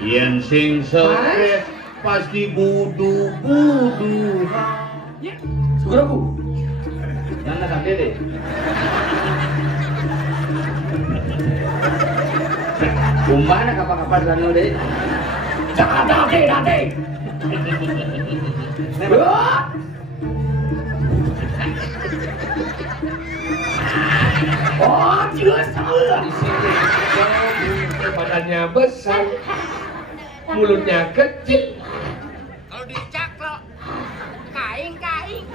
Yen sing stres pasti budu-budu. Ya, suaraku. Nana sampai deh. Kumana kapan-kapan sana deh. Jangan dati. Oh, jelas salah. Di sini badannya besar, mulutnya kecil. Kalau dicaklok, kaing-kaing.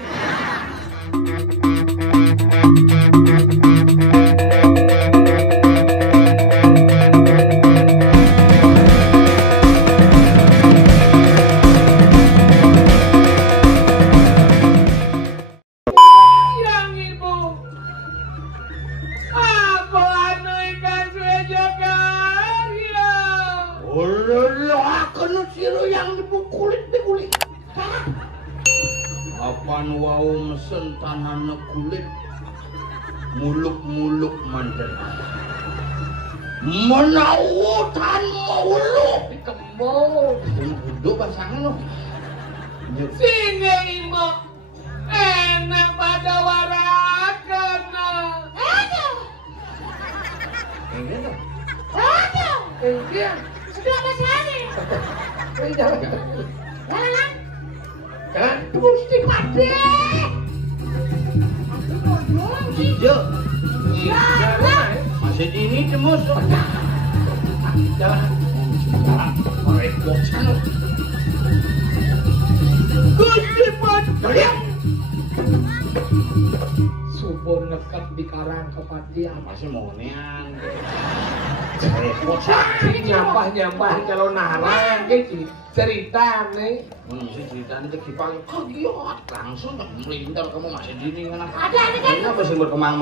Apaan wau mesen tanahna kulit muluk-muluk mandek menawutan muluk Kembol. duduk pasangan lo Sini Imo, enak pada warakana. Aduh, gitu aduh. Iya. Sudah masih Jangan. Jalan. Kan mesti pade. hijau masih ini cemus Jalan. repot Gusti Padrian. Subur nekat di karang kepatian. masih mau nean repot Nyampah kalau narang gitu cerita nih. masih ceritanya cek dipang kagiat langsung tak melintar kamu masih dini kan Ada kan? ini apa sih berkembang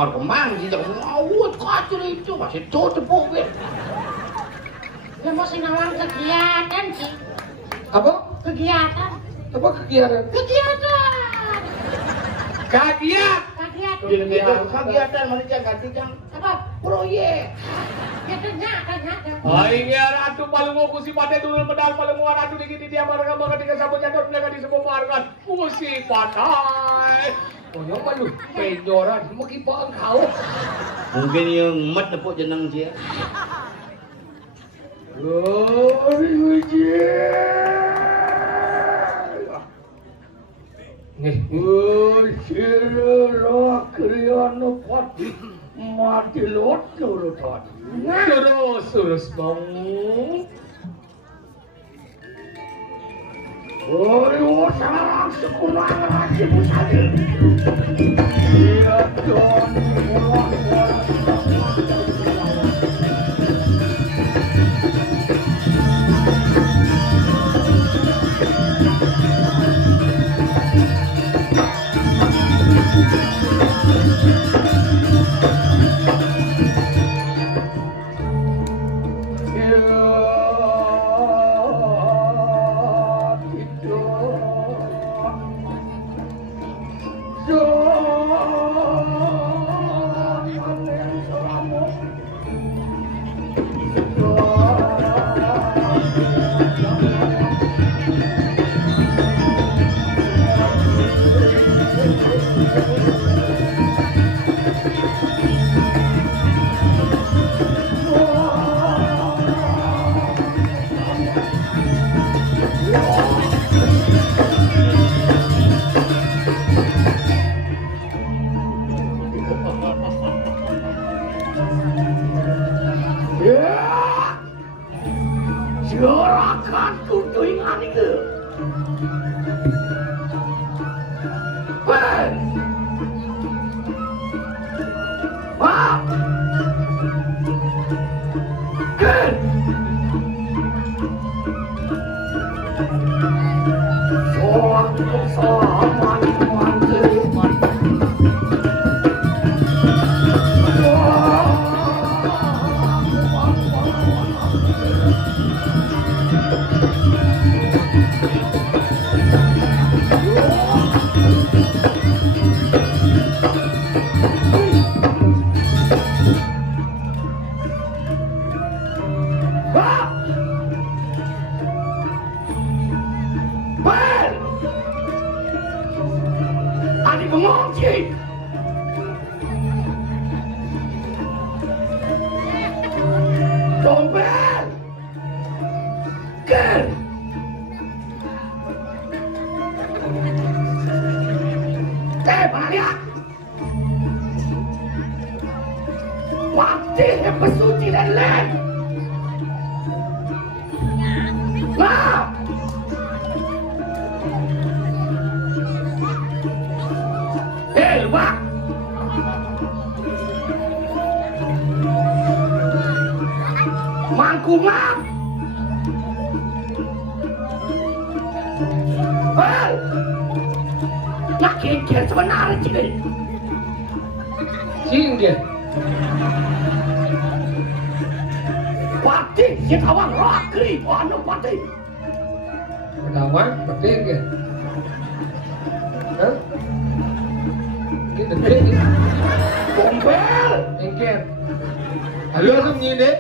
tidak semua awet kacau itu masih tutup bobet Ya mau sinawang kegiatan sih. Apa? Kegiatan. Apa kegiatan? Kegiatan. Kagiat. Kegiatan. itu kegiatan mereka gantikan Apa? proyek Ya ternyata. Aingnya ratu palungo kusi pada turun pedal palungo ratu dikit dia marga maka tiga sabun jatuh mereka di sebuah marga kusi patai. Oh yang malu penjoran mau kipang kau. mungkin yang mat nepuk jeneng dia mati lot terus dong. Oh, salah sekolah lagi musafir. Iya dong, Silakan kudu ingani ke. ngomong sih. Dompet. Ken. Balik. Waktu yang pesuci dan lain. Nah. Wak. Mangku ngap. Hei. Nak kekeh sebenarnya cini. Singge. Pati, si kawan rakri, anu pati. Kawan, pati ke? Hah? Kita detik. Dompel. Engker. Halo, kamu dek?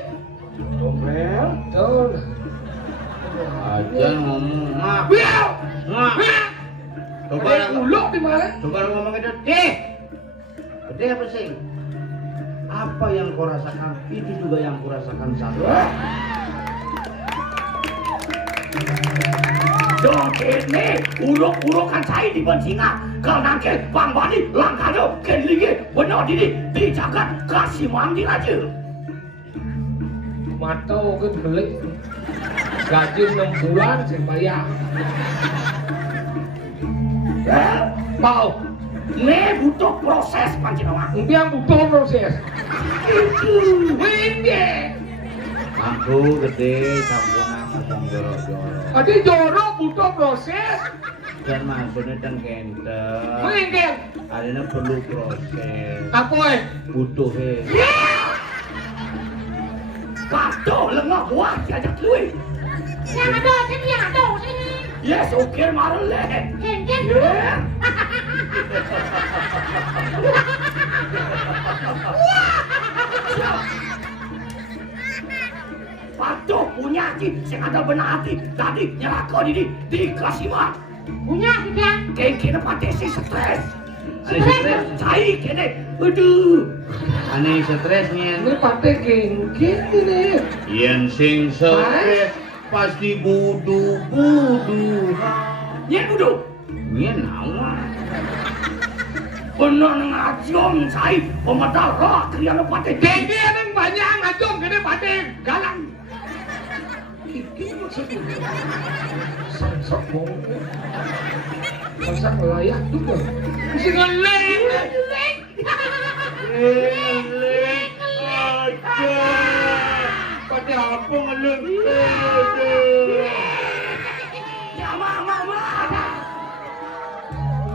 Dompel. Tuh. Aja ngomong ngap. Biar. Ngap. Coba Ada ulok di mana? Coba ngomong itu deh. Gede apa sih? Apa yang kau rasakan itu juga yang kau rasakan saya. Dong ini uruk-urukan saya di bensinga. Kalau nanti Bang Bani langkahnya kelingi benar diri dijaga kasih mandi aja. Mata kan belik. Gaji 6 bulan saya bayar. Mau. Ini butuh proses pancinawang. Yang butuh proses. Itu. Winde. Aku gede sampuna ngomong jorok-jorok. Adi jorok butuh proses. Dan maksudnya dan kenter. Winde. Adanya perlu proses. Apa Butuh Patuh lengah buah diajak lui. Yang ada sini, yang ada sini. Yes, oke marah leh. Kengkeng. Patuh punya hati, saya ada benar hati. Tadi nyerah ini dikasih mah. Punya kita. Kengkeng pati si stres. Stres, cai kene. Aduh. Aneh stresnya. ini pakai kengkeng ini. Yen sing stres pasti budu. Nyen budu. Nyen nawa. Benar ngajom saya pemedal roh kriya lepate. Kengkeng yang banyak ngajong gede pakai galang. Sang bongko. Pasang layak juga. Mesti ngeleng. Ngeleng aja. Pada apa ngeleng? Ya mama.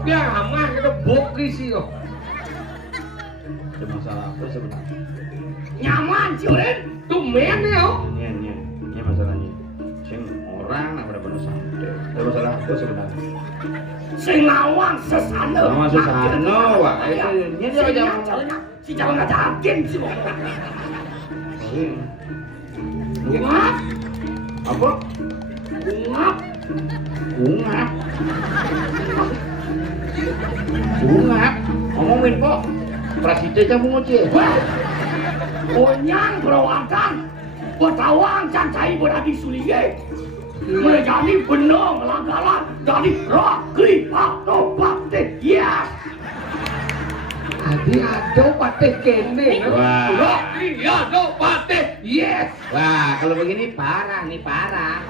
Dia aman kita bokri sih kok. Ada masalah apa sebenarnya? Nyaman Jurin. Tuh men ya. Ini masalahnya. Sing orang nak pada penuh santai. Ada masalah apa sebenarnya? Sing ngawang sesana. Ngawang sesana wah. Ini dia aja. Si jalan nggak yakin sih mau. Ungap. Apa? Ungap. Ngomongin kok. Presiden kamu ngoce. Onyang berawatan. Bertawang cancai beradi suliye. Menjadi benang langgalan dari rakri atau pate. Yes. Adi ada pakai kene. Wah. Rakri ada pakai. Yes. Wah, kalau begini parah nih, parah.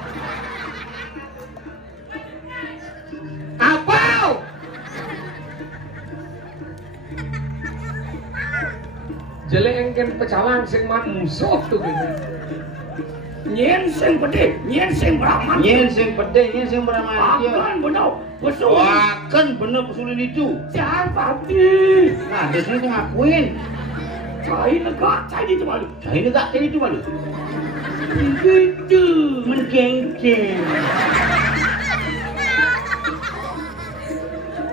Apa? Jelek engken pecalang sing mat musuh tuh gini. Nyen sing pede, nyen sing beraman. Nyen sing pede, nyen sing beraman. Akan benar, pesul. Akan benar pesulin itu. Jangan pati. Nah, di sini tuh ngakuin. Cai negak, cai itu malu. Cai negak, cai itu malu. Gitu, menggengking.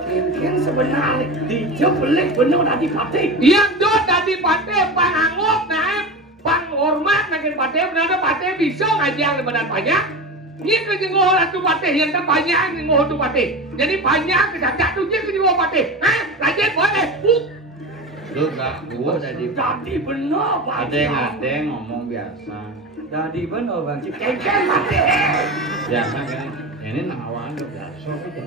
Gengking sebenarnya dijebelik benar dari pati. Yang dot dari pate panganggop naik. Pang hormat makin pate benar pate bisa ngajang lebaran banyak. Ini ke jengoh ratu patih yang tak banyak jengoh tu patih. Jadi banyak kecacat tu je ke jengoh patih. Ha? Rajin boleh. Lu gak gua tadi bener Pak. ada ngomong biasa. Tadi bener Bang. Keken mati. Biasa kan. Ini nawan biasa aja.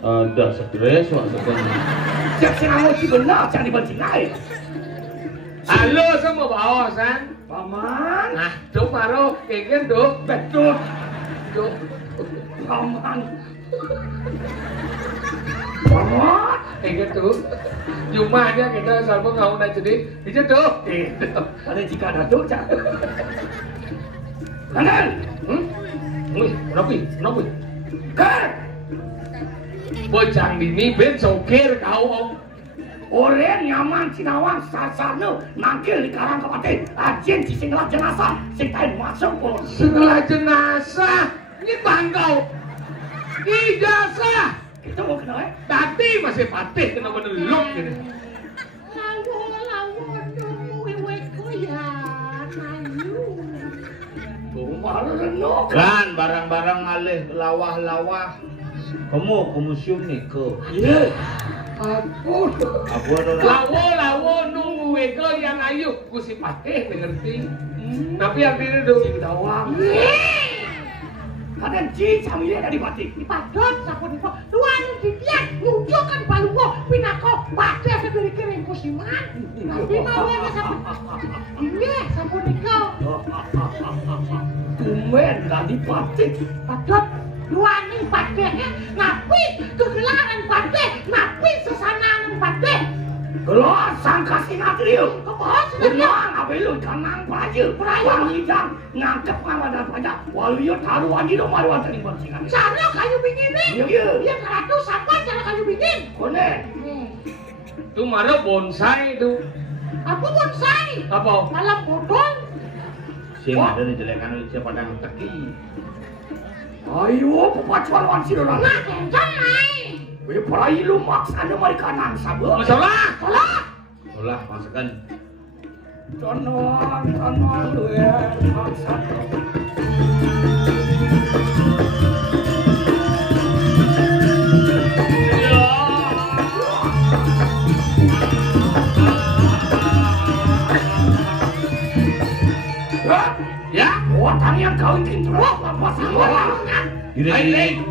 Ada stres waktu itu. Cek sing ngaji bener jangan dibanting lain. Halo semua bawasan. Paman. Nah, tuh Maro, keken tuh. Betul. Tuh. Paman. Paman. Keken tuh. Cuma aja kita selalu ngau na jadi. Itu tuh. Ada jika ada tuh cak. Kanan. Wih, kenapa? Kan. Bocang ini ben sokir kau om. Oren nyaman sinawang sasarno nangkil di karang kepati. Ajen di singlah jenazah. Sing tain masuk pun. Setelah jenazah. Ini bangkau. Ijazah. Kita mau kenal ya? Tadi masih patih kena meneluk gini. Lawo weweko ya. Ayu. Malu renuk. Kan barang-barang alih lawah-lawah. Kamu ke museum nih ke. Iya. Ampun. Apa ada? Lawo nunggu weko yang ayu. Ku si patih ngerti. Tapi yang ini tuh Dawang. Kadang ji samilnya dari batik. Dipadot sapun itu. Tuan didiak nunjukkan balungo pinako pada sediri kiring kusiman. Tapi mau ya sapun. Iya sapun itu. Tumen dari batik. Padot tuan ini padanya napi kegelaran padeh napi sesanaan padeh. Keluar sangka sinatrio. Kebos Belang abelu kanang praja. Wangidan ngangkep ngawadan pajak. Waluyo taruhan di rumah ruang teling bersingan. sana kayu bikin nih. Iya. Dia keratus apa cara kayu bikin? Konen. tuh Maro bonsai tuh. Aku bonsai. Apa? Malam bodong. Sing ada di jelekan itu padang teki. Ayo pepacuan wan si dorang. Nah kencang naik. Weh perai lu maksana mereka kanang sabuk. Masalah. Salah. Olah masukkan. Tonon lu ya maksa. Ya? Otang yang kau ingin terus apa sih orang? Ini.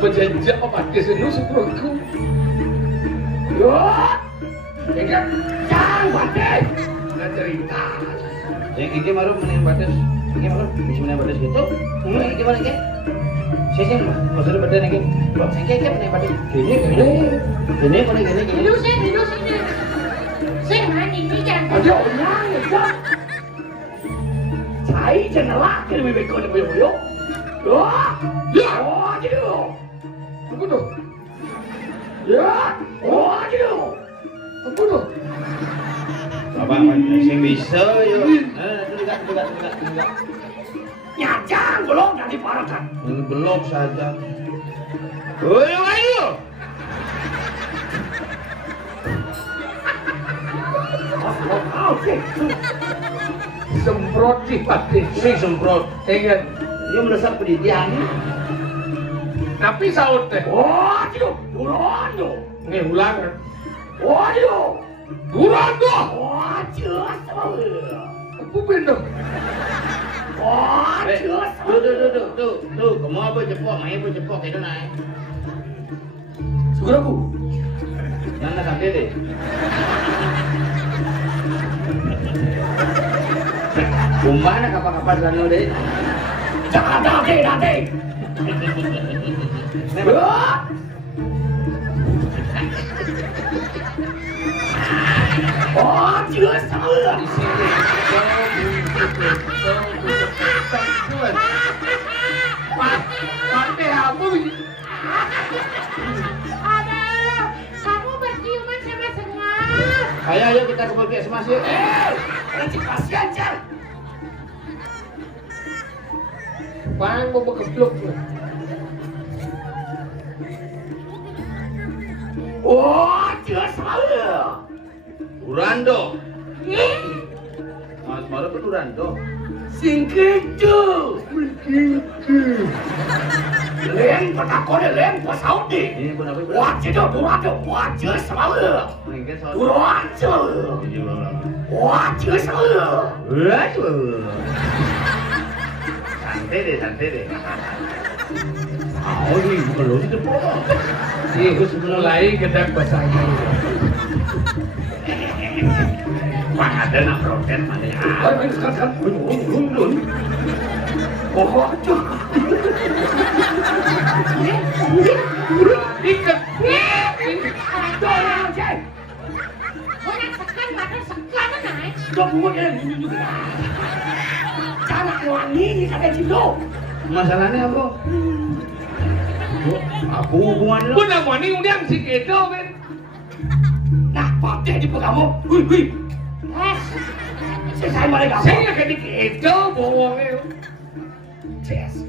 Penjajah apa dia senu sukroku. Yo, ingat jangan batik. Nggak cerita. Yang iki maru menin batas. Iki maru bisa menin batas gitu. Yang iki mana iki? Saya maksud badan iki. Saya iki menin batas. Ini mana gini gini. Hidup sini. Sing mani ini jangan. Ayo, yang itu. Saya jangan laki lebih baik kau lebih yo. Ya, oh gitu. Apa tuh? Ya, oh gitu. Apa tuh? Apa sing bisa yo. Tidak. Nyajang belum dari parakan. Belum saja. Ayo. Oke. Semprot sih pasti. Ini semprot. Ingat. Dia mendesak pendidikan. Tapi saut deh. Oh gitu. Buron tuh. Nggak ulang kan? Oh gitu. Buron tuh. Oh jelas. Aku bendong. Oh jelas. Tuh, kamu apa cepok, main apa cepok itu naik. Suguraku. Nana sampai deh. Kumbana kapal-kapal sana deh. Jangan date. Oh jelas. Di sini. Mati kamu. Aduh, kamu berciuman sama semua. Ayo kita ke puskesmas yuk. kasihan Jar. Bang mau keblok. Oh, jelas salah. Durando. Mas Mara kan Durando. Sing gitu. Lem patakone lem pasau di. Ini pun apa? Wah, jadi Durando. Wah, jelas salah. Mungkin soal. Durando. Wah, jelas salah. Santai deh. Oh, ini bukan lo itu potong. Iya, gue mulai gedang bahasanya. Wah, ada nak protes mana ya? Kan, oh, cok. Ikat. Dorang cek. Orang sekan makan sekan naik. Dok, gua kira ini juga. Cara wangi ini kata Cindo. Masalahnya apa? Aku hubungan Gue nak mani undang si Kedo, men. Nah, patih di kamu. Hui. Saya mereka. Saya kayak di Kedo, bohongnya. Ces.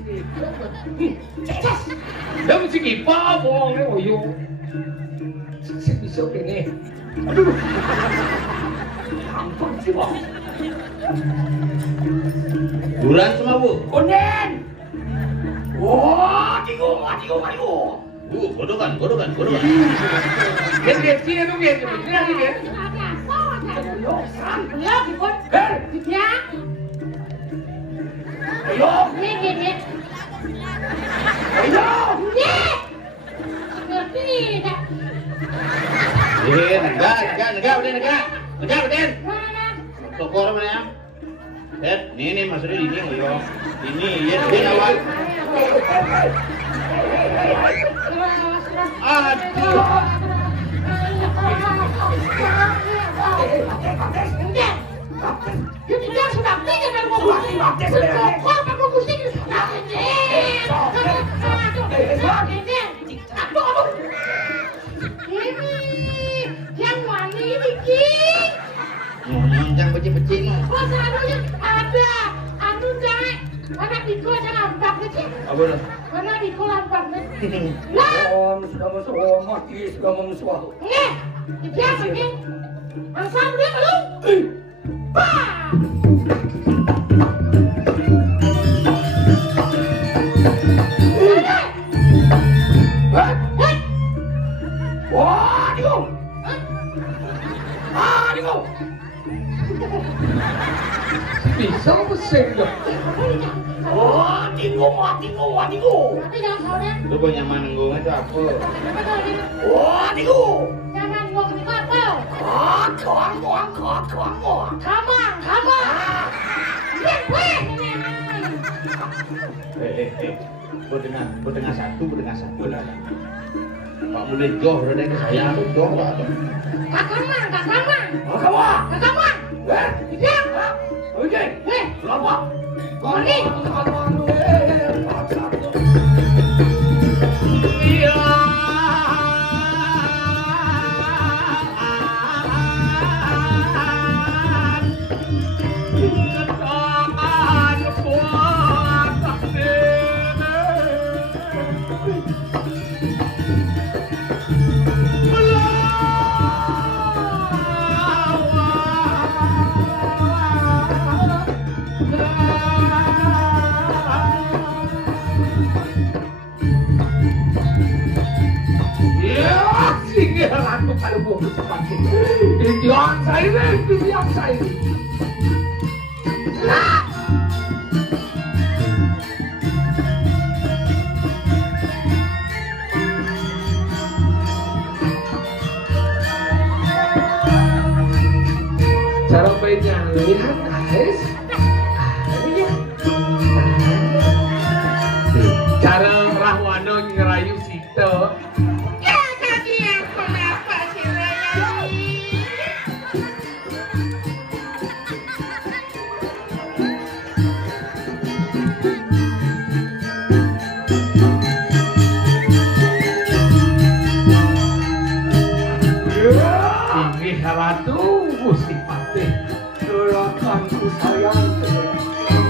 Dalam si Kipa, bohongnya, oyo. Saya bisa ini. Aduh. Gampang sih, Bang. Duran semua bu. Onen. Wah, tigo. Godokan. Lihat sini tuh, lihat. Beliau ikut. Dia. Ayo. Nih. Ayo. Ngerti dah. Negak, Den. Mana? Toko orang mana ya? Ini maksudnya ini yo. Ini ya dia awal. Dia sudah tinggal dengan yang wangi bikin. Jangan becik-becik no. Oh, seharusnya ada. Anu jangan. Mana Diko jangan ampak nih. Apa dah? Mana Diko ampak nih. Lah. Sudah masuk mati, sudah memusuh. Dia pergi. Asal dia lu. Bah. Wah, Diko. Diko. Bisa mesin dong. Wah, Diko. Tapi jangan saudara. Lu punya manggungnya itu apa? Wah, Diko. Jangan gua ke apa? Kamu. Kamu. Berdengar satu. Pak mulai jauh dari ke saya, jauh Pak. Kakamang. Kamu. Dia. Oke. Kenapa? Moni. Iya. Aku kalau mau cepat ini yang saya. Cara mainnya lihat guys. Cara Rahwano ngerayu Sito. Inggih Ratu Gusti Patih Surakanku sayang.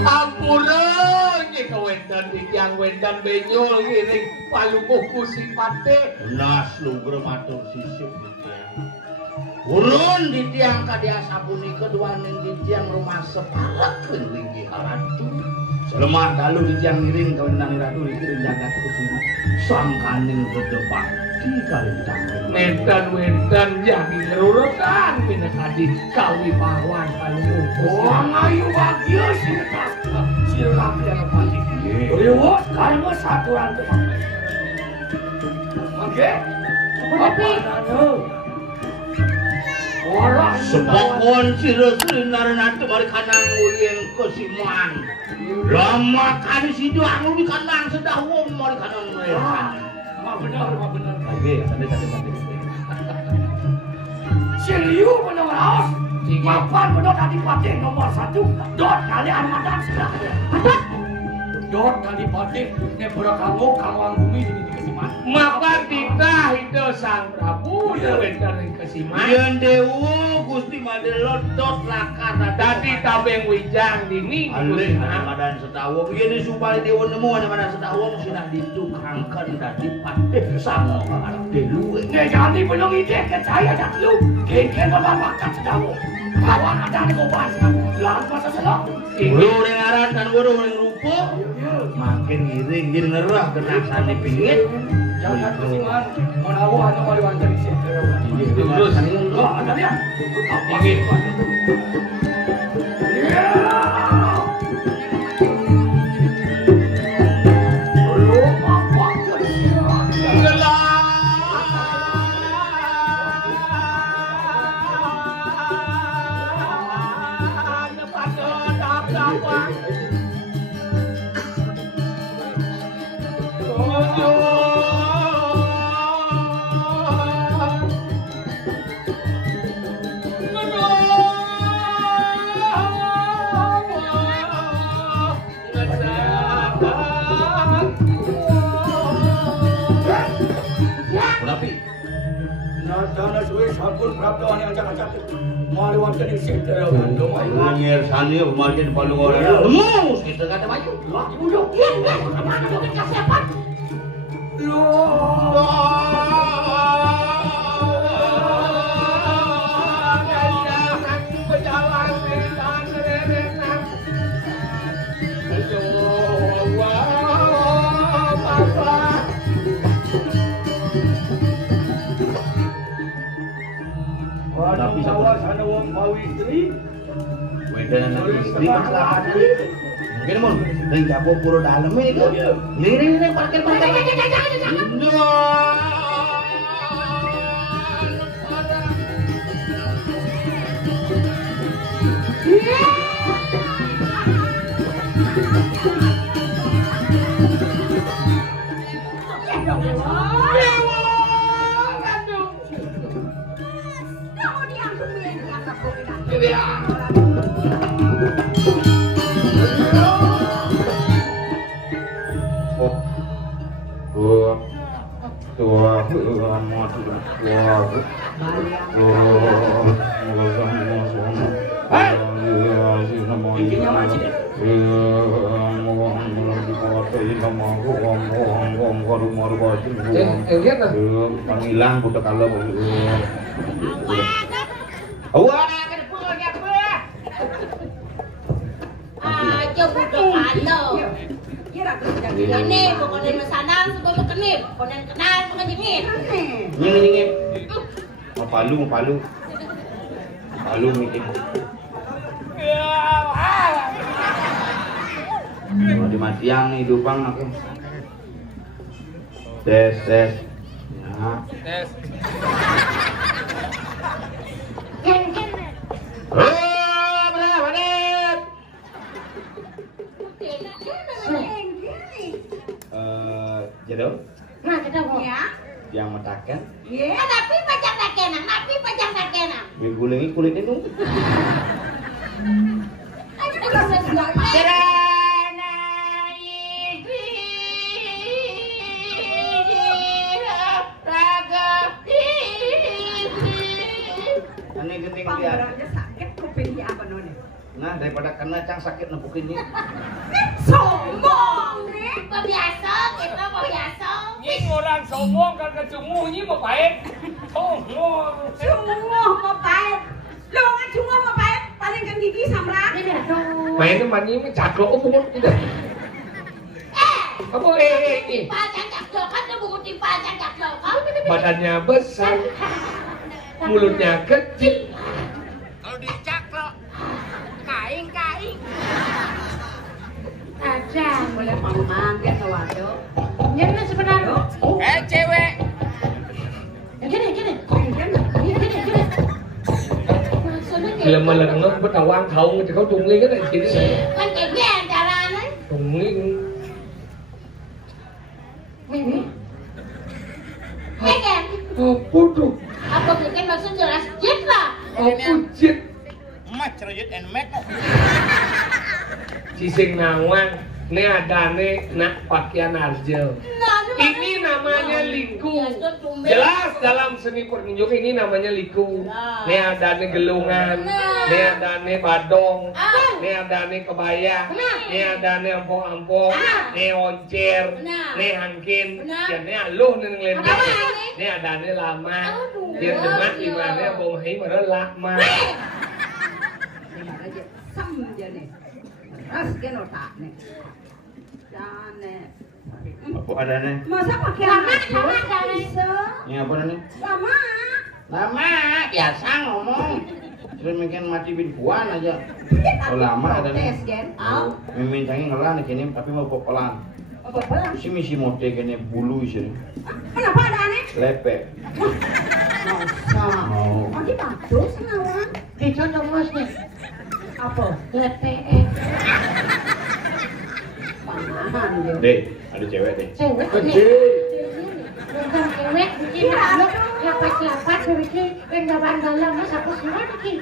Ampura nggih kawenten tiyang wendan benyol ngiring palungguh Gusti Patih. Benas lungguh matur sisip tiyang. Urun di tiang kadia sapunika duaning di tiang rumah separakeun inggih Ratu. Selemah dalu di tiang ngiring kawentan Ratu iki jagat kusuma sangkaning bedepak di kali cangkring. Medan-medan jadi ngerurutan pinakadi kawi pawan palungguh. Wong ayu bagyo siram yang pati. Rewot kalmo saturan tu. Oke. Apa nano? Orang Sepokon sira-sira narenate mari kanang uyeng kesiman. Lama kali sido anu di kanang sedah wong mari kanang rehan. Ma benar. Oke, tadi. Siliu menolak. Mapan bedot adipati nomor 1. Dot kali armada sudah. Dot kali pati ne pura kanggo kangwang bumi di kesiman. Maka titah itu sang Prabu wendan ing kesiman. Yen dewu Gusti Madelot dot lakar Tadi tabeng wijang dini alih Gusti. madan setawong yen supaya dewa nemu ana madan setawong sinah ditukangkeun dadi patih sang anak deluwe. Ne jadi belum ide kecaya dak lu. Keke nomor makan sedawong. Kawan ada di kopas. Lahan masa selok. Ulu ring aran kan weruh ring rupa makin ngiring ngiring ngerah kena sane pingit. Jangan kesiman. Menawa hanya mari wanita di sini. Terus Ada dia. ingin Dana suwe sampun prapta yang acak-acak. Mari wanita di sini terlalu Ngir sane pemajen paling ora. Mus kita kata maju. Laki budok. Mana mungkin kasihan? Tapi sawah sana wong bawi istri. Wedan anak istri kecelakaan. Mungkin mun ring jago puro dalem iku. Ini parkir. Panggilan budak kalau awak Aja budak kalau. Ini pokoknya masanang sebab kenip, pokoknya kenal pokoknya jengit. nyengit mau palu mikir mau di matiang nih dupang aku tes nah berapa menit jodoh Nah, kita ya. yang metakan Ya, tapi pajak dakenang. minggulingi kulitnya dong Ayo kita selesai. daripada kena cang sakit nepuk ini. Sombong nih. Biasa, kita mau biasa. Nying orang sombong kan kecumuh nyi mau baik. Sombong. Cunguh mau baik. Lo kan cunguh mau baik. Paling kan gigi samrak. Main teman nyi caklok umur tidak. Apa Pajak caklok kan dia buku di pajak caklok. badannya besar, mulutnya kecil. Kalau dicaklok, kaing-kaing. Aja, boleh paman dia ke waduh. Ini sebenarnya. Cewek. Gini. Bila melengok bertawang kau thì kau trùng liên cái này chỉ thế này. Kan kayak gini caranya. Trùng liên. Mimi. Apa tuh? Apa bikin maksud jelas jit lah. Apa jit? Emak cerujut and make. Cising nawang, ini ada nih nak pakaian arjel. Ini namanya liku. Jelas dalam seni pertunjukan ini namanya liku. Ini ada nih gelungan, ini ada nih badong, ini ada nih kebaya, ini ada nih ampong-ampong, ini oncer, ini hangkin, ini aluh nih ngelendek, ini ada nih lama, dia demat gimana bong hai merelak mah. Sem jadi. Ras kan otak nih. Jane. Apa ada nih? Masa pakai lama jane. Ini apa nih? Lama. Lama, biasa ngomong. Sudah mungkin mati bin puan aja. Oh lama ada nih. Mimin canggih ngelah nih kini, tapi mau popolan. Apa-apa? Si misi mote kene bulu sih. Kenapa ada aneh? Lepek. Oh, di bagus ngawang. Dicontoh mas nih. Apa? Lepek. Panahan dia. Deh, ada cewek deh. Cewek. Cewek bikin anak lapat-lapat bikin enggak mas aku semua bikin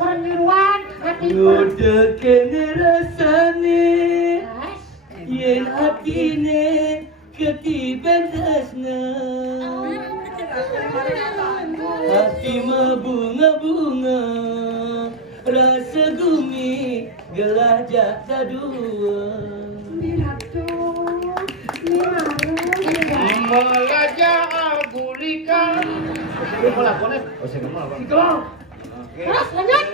orang niruan hati udah kene rasane yen hatine ketiban hasna hati mah bunga-bunga rasa gumi gelah jaksa dua Melaja agulika. Ini mau lakonnya? Oh saya mau lakon. Terus lanjut.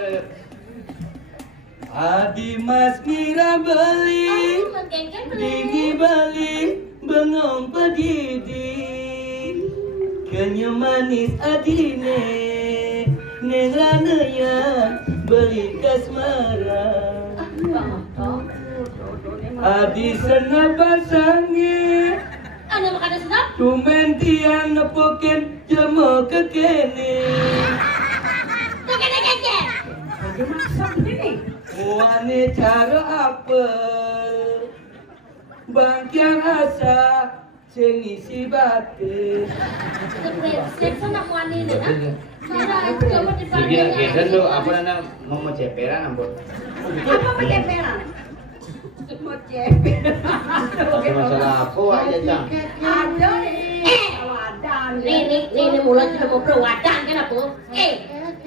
Adi mas mira beli Dini bali bengong pedidi Kenya manis adine Neng ranaya beli kasmara Adi senap pasangi Ada makanan sedap? Tumen tiang nepokin jemo kekene Keke. Masak ini. Muane cara apa Bangkian asa sing isi batin Saya nak muani ni nak. Mana coba Begini dipanggil. kita tuh apa namanya mau ceperan ampun. Apa penceperan? Mau ceperan. Masalah apa aja cang? Ada nih. Wadan. Ini mulai sudah mau perwadan kan apa?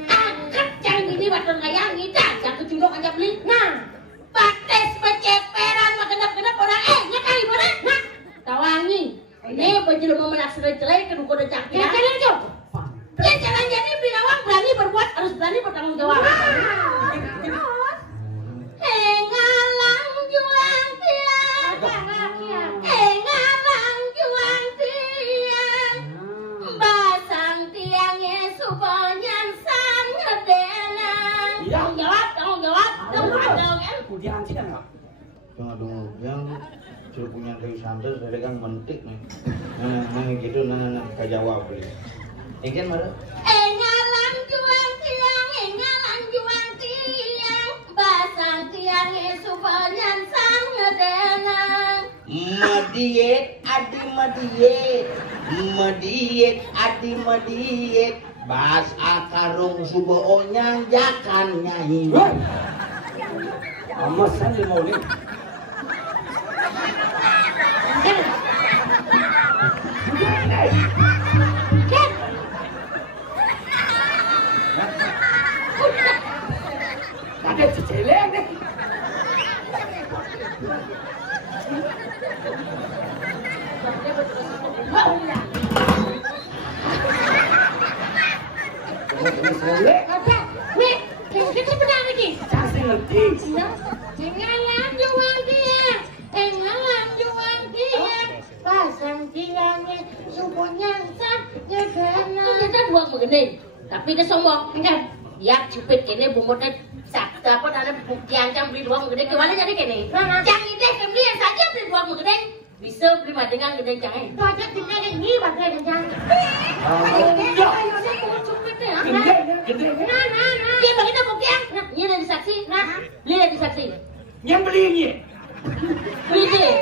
Angkat jangan gini wadan layang ini jangan kejuluk aja beli. Nah, pates penceperan magenap-genap orang nyakali mana? Nah, tawangi. Ini baju mau menaksir jelek kedua kode cak. Ya kan itu. Ya jangan jadi binawang berani berbuat harus berani bertanggung jawab. Ngalang juang tiang, ngalang juang tiang, basang tiangnya supaya sang ngedena. Tanggung jawab, kan? Kemudian sih kan Jangan dong, yang sudah punya kayu santai, saya kan mentik nih. Nah gitu, nah kajawab beli. Ingin mana? Ngalang juang tiang, basang tiangnya supaya sang ngedena. Madiet, adi madiet, bas akarung subo onyang jakan nyanyi. Amasan dia mau nih Ada ceceleng deh. Kita benar lagi. Saya ngerti. Jangan jual dia, jangan jual dia. Pasang tilangnya, subuhnya saknya kena. Kita buang begini, tapi dia sombong. Kan? Ya cupit kene bumutnya sak dapat ada buktian jam beli doang begini. Kemana jadi kene? Jang ide kembali saja beli doang begini. Bisa beli madengan gede jangan. Tuh tinggal ini bagai jang. Gede. Dia begitu buktian. Ini ada saksi. Ini ada saksi. Yang beli ini. Beli dia.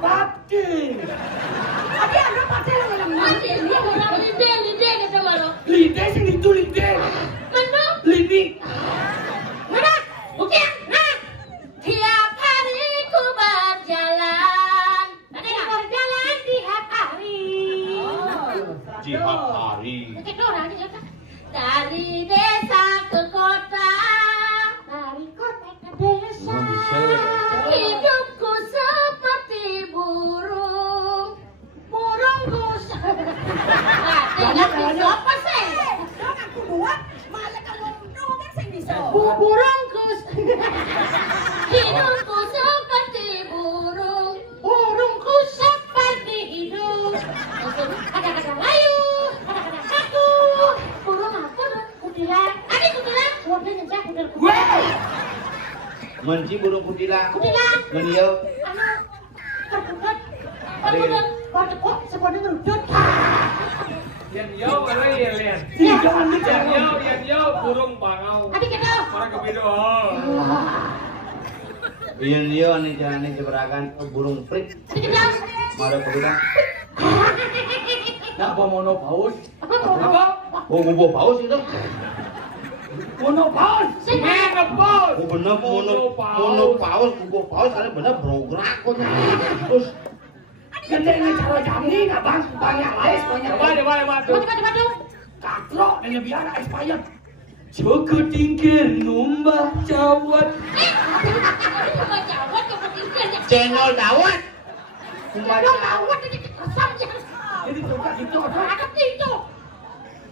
Pati. Ada anak pati yang mati. Dia orang lide kata malu. Lide sing itu lide. Mana? Lidi. Mana? Buktian. Nah. Tiap hari ku berjalan. Ada yang berjalan tiap hari. Jihad hari. Oke, orang ini kata. Dari desa ke kota. Dari kota ke desa. Hidupku seperti burung. Burungku. Apa sih? Aku buat malah kalau kan saya bisa. Burungku. Hidupku seperti burung. Burungku seperti hidup. Ada kata layu, ada kata kaku. Burung apa dong? Kutilang. Ada kutilang. Wadah nyecah kutil. Menci burung kutilang. Kutilang. Menio. Anu. Perkutut. Perkutut. Perkutut. Sekolah ngerudut. Yan yoอะไรyan yan ยันโย burung bangau. Adik kita. Orang kebido. Iyan yo ni jalan jeberakan burung frik. Adik kita. Mara kutilang. Nak bawa monopaus. Apa? Oh, gubo paus itu. Monopaus. Menopause. Oh, bener monopaus, gubo paus ada bener bergerak kok. Terus Gede cara jam ni nak bang banyak lain banyak. Coba. Coba. Katrok dan lebih anak expired. Joko tingkir numbah cawat. channel dawat. Jadi coba itu Ada itu.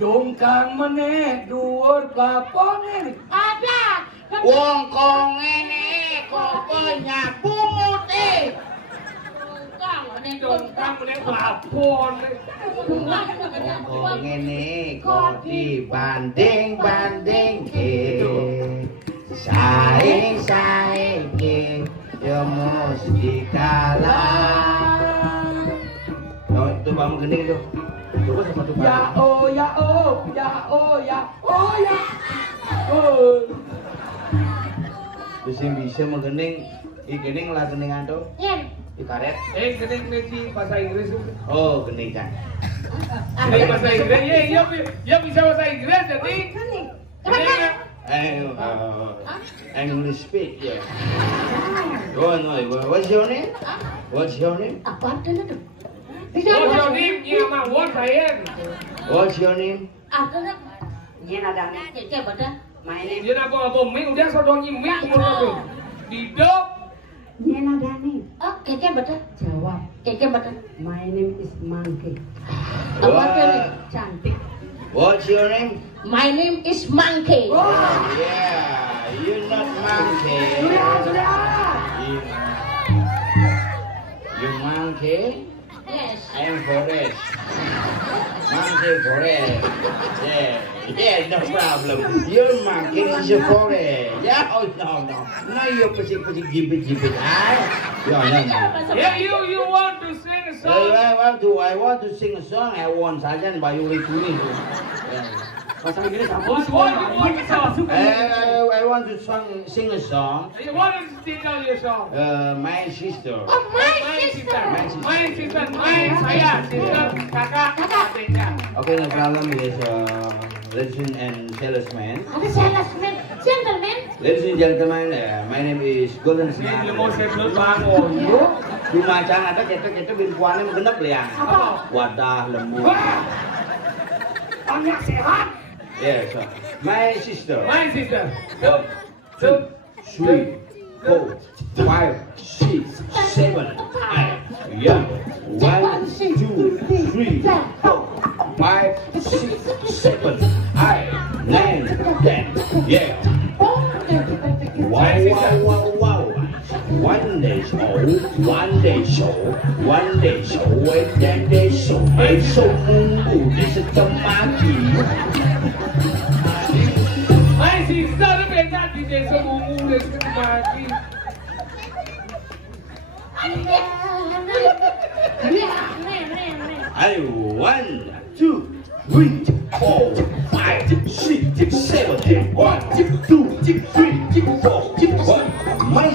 dongkang meneh dhuwur kapone. Ada. Wong kong ngene kok nyapu mute. Dongkang mulai pelapon. Wong kong ngene kok dibanding-banding ke. Saing ke ya mesti kalah. Oh, itu bang gening tuh. Coba sama tuh. Ya oh. Terus yang bisa menggening, gening lah geningan tuh. Yen. Di karet. Gening di bahasa Inggris. Oh, gening kan. Gening bahasa Inggris. Ya bisa bahasa Inggris jadi. English speak, yeah. Oh no, what's your name? What's your name? Apa itu? What's your name? Iya mah, what saya. What's your name? Apa itu? Yen ada Kayak pada. my name. Dia nak apa mie udah sodong mie menurut. Didok. Yen ada nih. Oh, kayak pada. Jawab. Kayak pada. My name is Monkey. Apa itu? Cantik. What's your name? My name is Monkey. Yeah, you're not monkey. You monkey? Yes. I am forest. Monkey forest. Yeah, no problem. Your monkey is a forest. Yeah, oh no. No, you're pusing gibit. Yeah, no. Yeah, you want to sing a song? I want to sing a song. I want saja Bayu Likuni. Bahasa Inggris apa? What you want to song? I want to sing a song. You want to sing your song? My sister. Oh, my sister. My sister, saya, sister, kakak, adiknya. Okay, no problem. Yes, ladies and salesmen. Ada salesman, gentleman. Ladies and gentlemen, my name is Golden Ini Snap. mau saya belum bangun. Di macam ada kita bintuannya genep liang. Apa? Wadah lembut. Banyak sehat. Yes, my sister. My sister. 1, 2, 3, 4, 5, 6, 7, 8. Yeah. 1, 2, 3, 4, 5, 6, 7, 8, 9, 10. Yeah. Wow. 1 day show, 1 day show, 1 day show, and then day show. Esok minggu di Setemaki. My sister beda di desa Bungu di Setemaki. Ayo, 1, 2, 3, 4, 5, 6, 7, 1, 2, 3, 4, 1. My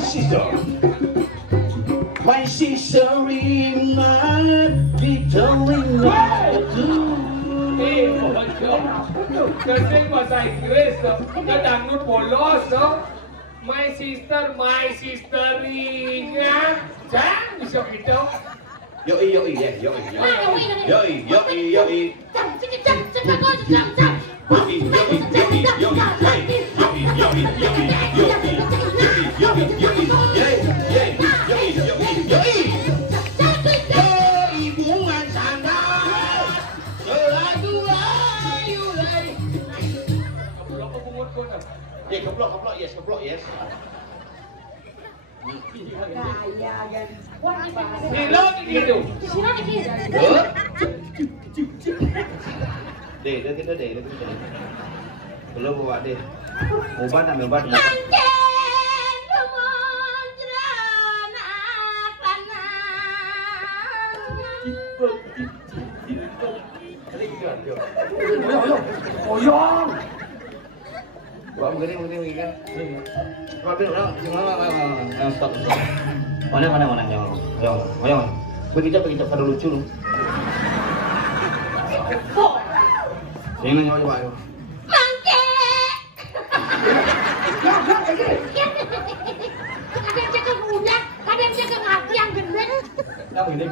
sister Rina, Kasi bahasa Inggris, kadang polos, my sister Rina, jangan bisa gitu. Yoi. Keplok, yes. Silo gitu. Deh. Belum bawa deh. Obat. Oyong. Buat begini kan. Stop. Mana, jangan. Begitu pada lucu lu. Sini nyawa. Mangke. Kadang jaga budak, kadang jaga ngapi yang gendeng. Kenapa gini?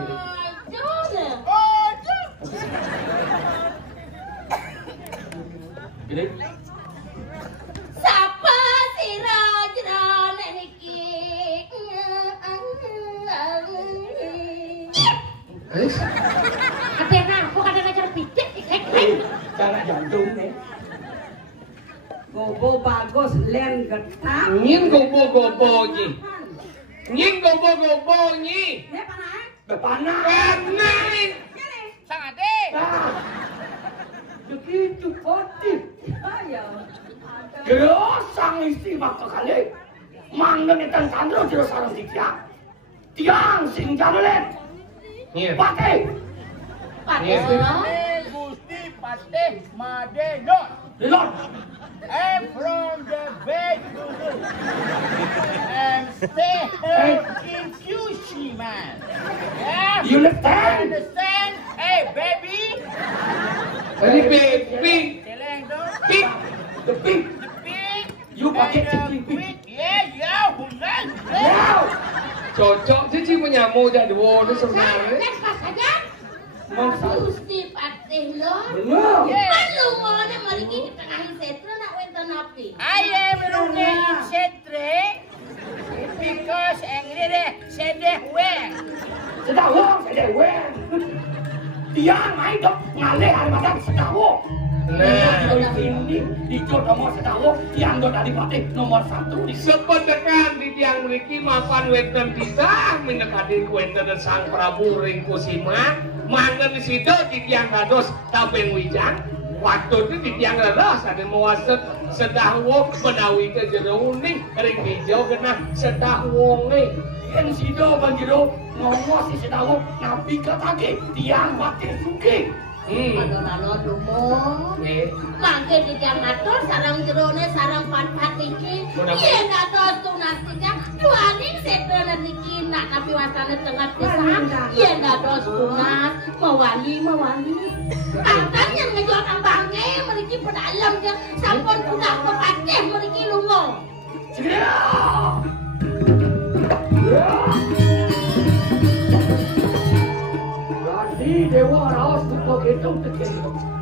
Gini. Sapa sira jroning iki? Katena, kok kadang ajar pitik. Cara jantung nih. Gobo bagus, len getak. Nying gobo nyi. Nying gobo nyi. Ini panah. Depanah. Panai. Sangade. Begitu putih. Ayo. Gerosang isi bakal kali. Manggen ikan sandro jero sarang tiang. Tiang sing jalulen. Iya. Pakai. Gusti Patih Madeno. Lilon. I'm from the bed and stay home in Kyushu, man. Yeah? You understand? Understand? Hey, baby. Tadi baby. Teleng dong. Pik. The pig. The pig. You pakai and the cicing pig. pig. Yeah, hujan. Wow. Cocok sih punya mau jadi wo itu sebenarnya. Pas saja. Gusti Patih Lor. Benar. Malu mau mari iki tengahi setra nak wonten api. I am running in Setre because angry sedeh weng. Sedawong, sedeweng. Tiang main dok ngalih almadan sedawong. Nah, Ini di nomor sedawong, tiang dok adipati nomor 1 di sependekan di tiang mriki mapan wonten kita mendekati wonten Sang Prabu ring Kusima, mangen situ di tiang kados Tapeng Wijang. Waktu itu di tiang leres ada mewaset sedawong menawi ke jero uning ring hijau kena sedawonge. Yen sido banjiro ngomong si sedawong nabi katake tiang mati suki. Alon-alon lumut. Mangke di tiang atur sarang jerone sarang panpat iki. Yen atos tunastika duaning setra niki nak tapi wasane tengah desa. Yen atos tunas mawali. Angkan yang ngejual ambangnya mriki pedalam je sampun budak pepatih mriki lunga. Berarti dewa raos tuh gitu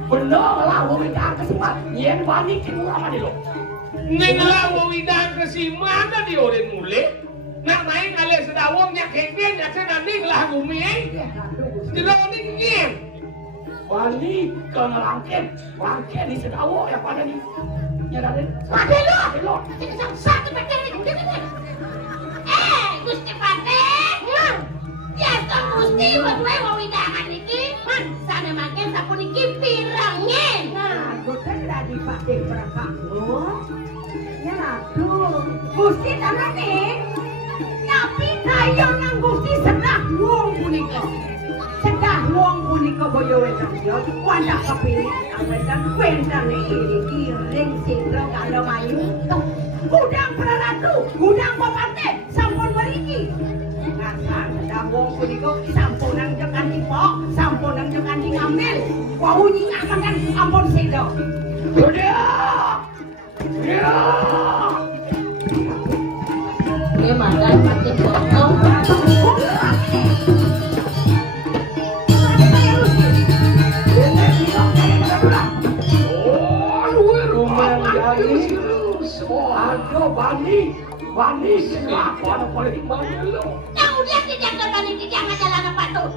bener lah wong idang kesemat yen wani kimura mani lo. Nenglah wong widang kesimana di oren mule. Nak main kali sedawong nyak kengken bumi tidak dingin Bani ke ngelangkin langkin di sedawo ya pada nih nyadarin Padelo satu pacar ini Gusti Paten biasa Gusti berdua mau widangan iki sana makin sapun iki pirangin Nah, Gusti lagi pakai berakamu. Ya aduh, Gusti tanah nih. Tapi kayo nang Gusti sedah wong punika. Sedah wong punika boyo wedok yo. Wanda kepilih awedan wendane iki ring singro karo mayu. Gudang praratu, gudang bapate sampun mriki. Ngasar sedah wong punika sampun nang jekan tipok, sampun nang jekan ngambil. Wau nyingakan ampun sedo. Ini makan pati potong Aduh, Bani, kenapa ada politik Bani lu? Yang dia tidak terbani tidak ngajalan apa tuh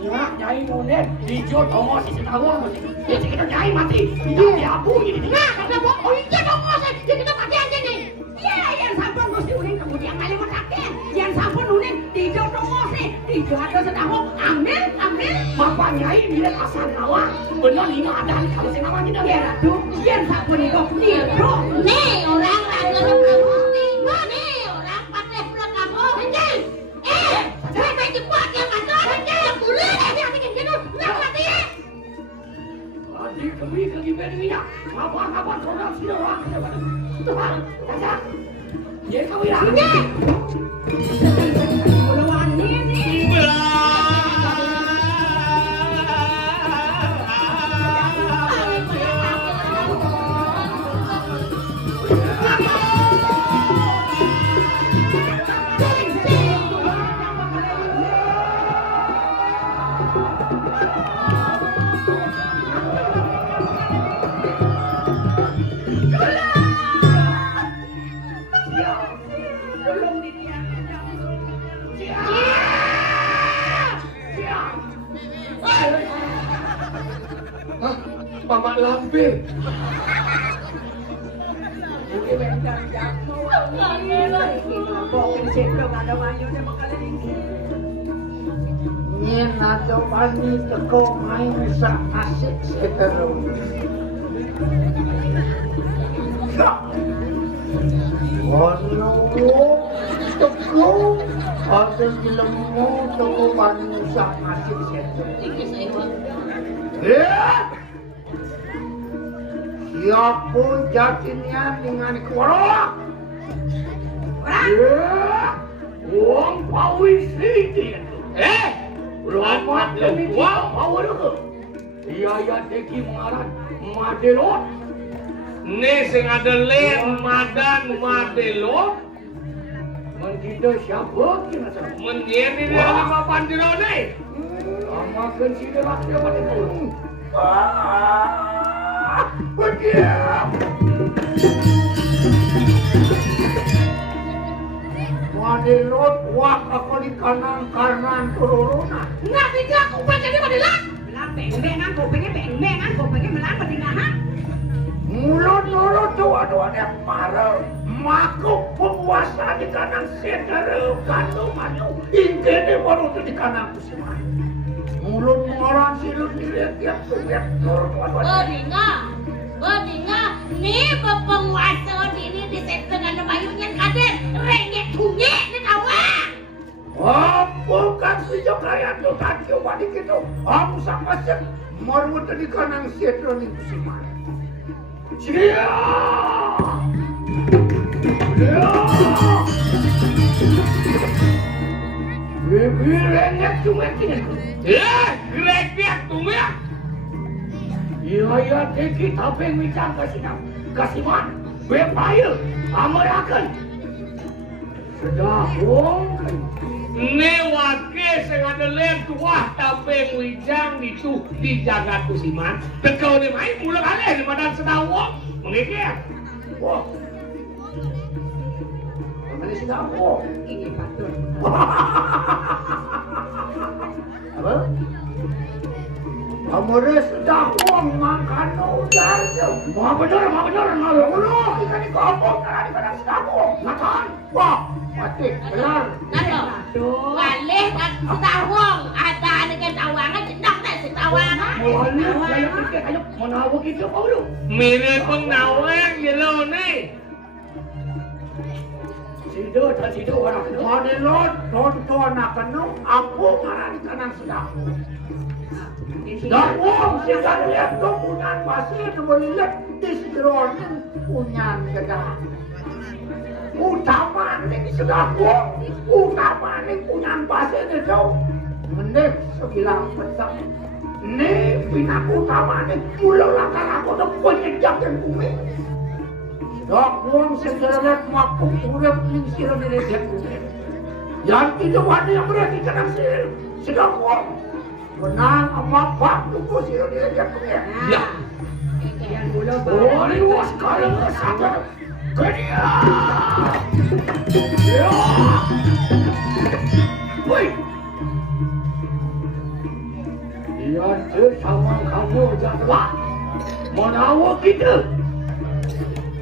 Ya, Nyai Monet, hijau tongo si setahun masih. Ya, kita Nyai mati, tidak diabu ini. Nah, kenapa? Oh iya dong, dia kita mati aja nih Iya, yang sampun Gusti uning kemudian kali menake. Yang sampun uning hijau tongo sih. Hijau ada sedahu, ambil. Bapak Nyai bilang asal nawa, benar ingat ada kalau si nama tidak Ya aduh, yang sampun itu hijau. Nih, orang raja berputih nih, orang pakai pulau kamu sampai cepat yang masuk yang boleh ini bikin gitu, nggak mati ya Tadi kami ke minyak, apa orang sudah orang. Tuhan, kaca. Ya kau ya. Puluhan ini. Mama lambe Ini bendang jatuh. Bokin sendok ada mayunya bakalan ini. Nyen aja Bani teko main sak asik setero. Ono teko ada dilemu teko Bani sak asik setero. iki saya Siapa jatinya dengan kuara? Wong pawisi dia. Lama demi dia power ke. Iya deki mengaran Madelot. nih sing ada len madelot Kita siapa kena sama? menyeni di lima pandirone Amakan si derak dia pada turun. Madelot wak aku di kanan turuna. nggak bisa aku baca dia pada Melang beng-bengan, kupingnya melang berdingahan. Mulut dua-dua dia marah. Makuk penguasa di kanan sedara kandung maju. Ingkene baru itu di kanan kusiman. Mulut orang silut dilihat tiap tur Bodinga, nih penguasa ini diset dengan bayunya kader, rengek bunyi, nih kawan. bukan si Jokaya tuh kan coba dikit tuh. Sama sih marmut di kanan sedara nih kusiman. Bibirnya cuma ini. greget tumia Iya deki tapi bicara kasih man bepail amarakan. Sudah wong nih wake sing ada len tuah tampeng wijang itu dijaga kusiman tekau nih main mula kali di badan sedawong mengikir wah. Mana sudah wong. Ini patut. Amores sudah uang makan udah. Mau bener, malu ikan di kampung karena di kadang setahun. Makan, wah, mati, benar. Aduh, walih kan setahun. Ada nih tawangan, cendok deh si tawangan. Walih, saya pikir ayo menawag itu kau lu. Mirip penawang gitu nih. Sido orang itu. Manilot, tonton nak kenal, aku marah di kanan sedang. Dan uang kita lihat kepunyan pasir, melihat di seronin punyan gedah. Utama nih sedang uang, utama nih punyan pasir itu. Menit sebilang besar. Nih pinak utama nih pulau lakar aku udah penyejak dan bumi. Dok uang sejarah makuk urep ning sira direjek. Yang itu ada yang berarti kadang sedang uang. Menang sama Pak Tuku sira direjek ya. Ya. Yang gula Oh, ini was kalau sangat kedia. Ya. Woi. Dia sama kamu jadwal. Menawa kita.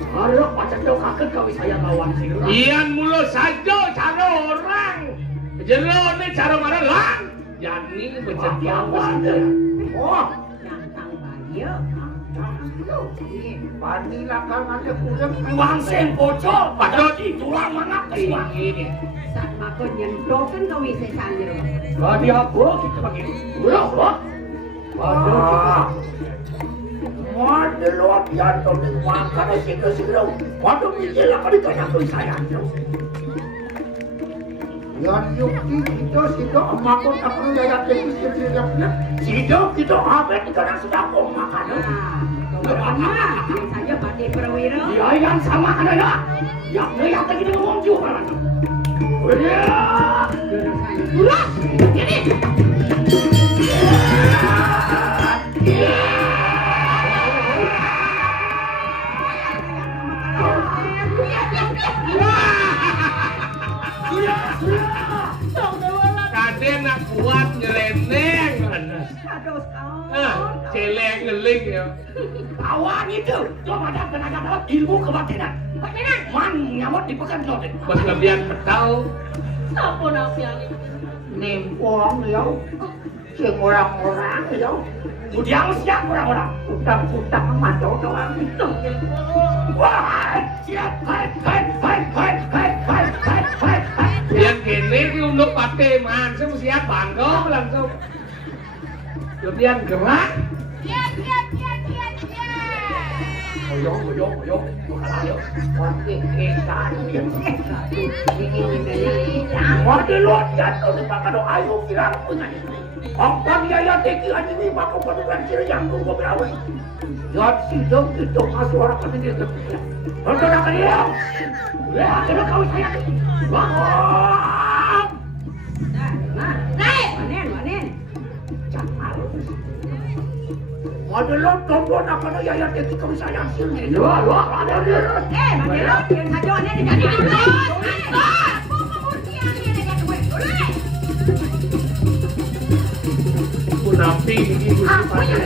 Harap macam tu kakek kau saya lawan sih. Ian mulu saja cara orang. Jero ni cara mana lang? Jani bersedia ada. Oh, Nantang bayo. pani lakang ada kurang uang sen bocor. Padahal tulang mangap kesini. Saat makon nyendokan kau bisa sandir. Tadi aku kita pakai. Ulah. Padahal. Waduh, luar biasa nih makan segera. Waduh, mikir apa di kanya tuh saya. Yang yuki kita sido makon tak perlu daya teknis sirapnya. Sido kita abet di kanya sedang makan. Nah, saja Pati Prawiro. Ya yang sama ada ya. Yang tadi kita ngomong juga. Ulah, ini. Kade nak kuat nyeleneng. Aduh, Celeng ngeling ya. Kawan itu, coba ada tenaga dalam ilmu kebatinan. Bagaimana? Man nyamot di pekan lote. Bos lebihan petau. Apa nabi yang itu? Nimpong yo, sing orang-orang yo. Udiang siap orang-orang. Utang-utang macam doang itu. Wah, siap, hai. Yang kene ki untuk pate man, saya mesti siap kau langsung. Lebihan gerak. Oyong, kalah yo. Waktu kita Waktu luar jatuh di pakai doa ayu kira punya. Apa dia ya teki aja ni pakai penuhan sih yang tunggu berapa? Jat sidang itu masuk orang kan dia terpisah. Tonton akan dia. Lihat kalau kau saya. Wah. Naik! Manen. Ada lo tombol apa no ya teki kau sayang sini. Wah, ada dia. Manen lo, yang saja ni di Jadi jadi. dulu! Napi ini Aku yang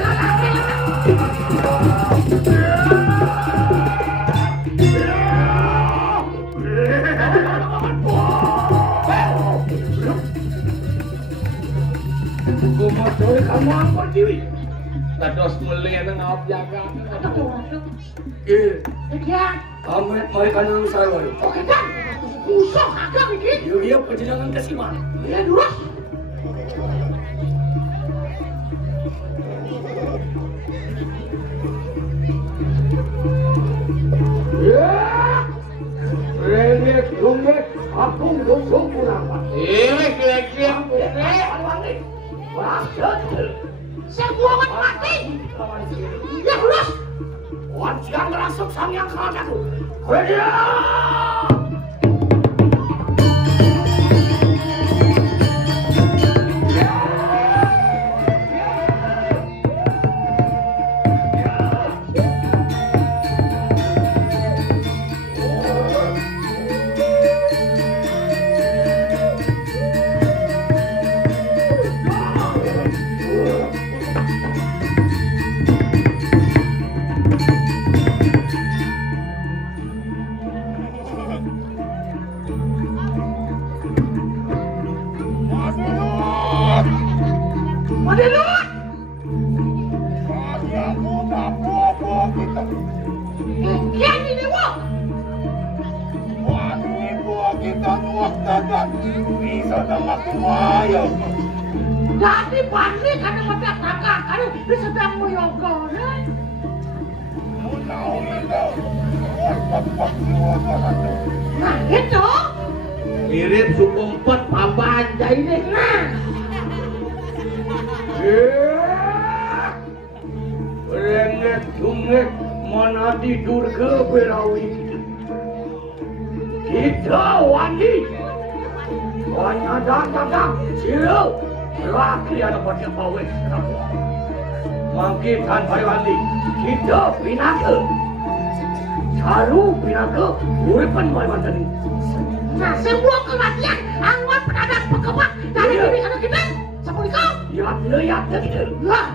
Kamu angkor diri. Kados meli ana ngawap jaga. Kamu mereka nang saya wae. Oke kan? Musuh agak begini. Dia perjalanan ke Siman. Ya dulu. Renek domek aku gosok kurang. Kira-kira Semua orang mati. Ya lulus. Wajah merasuk sang yang kalah aku. Redia! Pada lu. Kian ini wah. Kita nuak dadan bisa nama kumaya. Jadi balik karena mata kakak karena dia sedang meyoga. Nah itu Mirip suku 4 pambanja ini. nah Rengek sungek mana tidur ke Berawi. Kita wani banyak dagang silau laki ada pada pawai mangkit dan wani kita pinaka caru pinaka uripan wani tadi. nah semua kematian anggot pedagang pekebak dari diri anak kita sepuluh kau Ya lihat tadi lah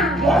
nah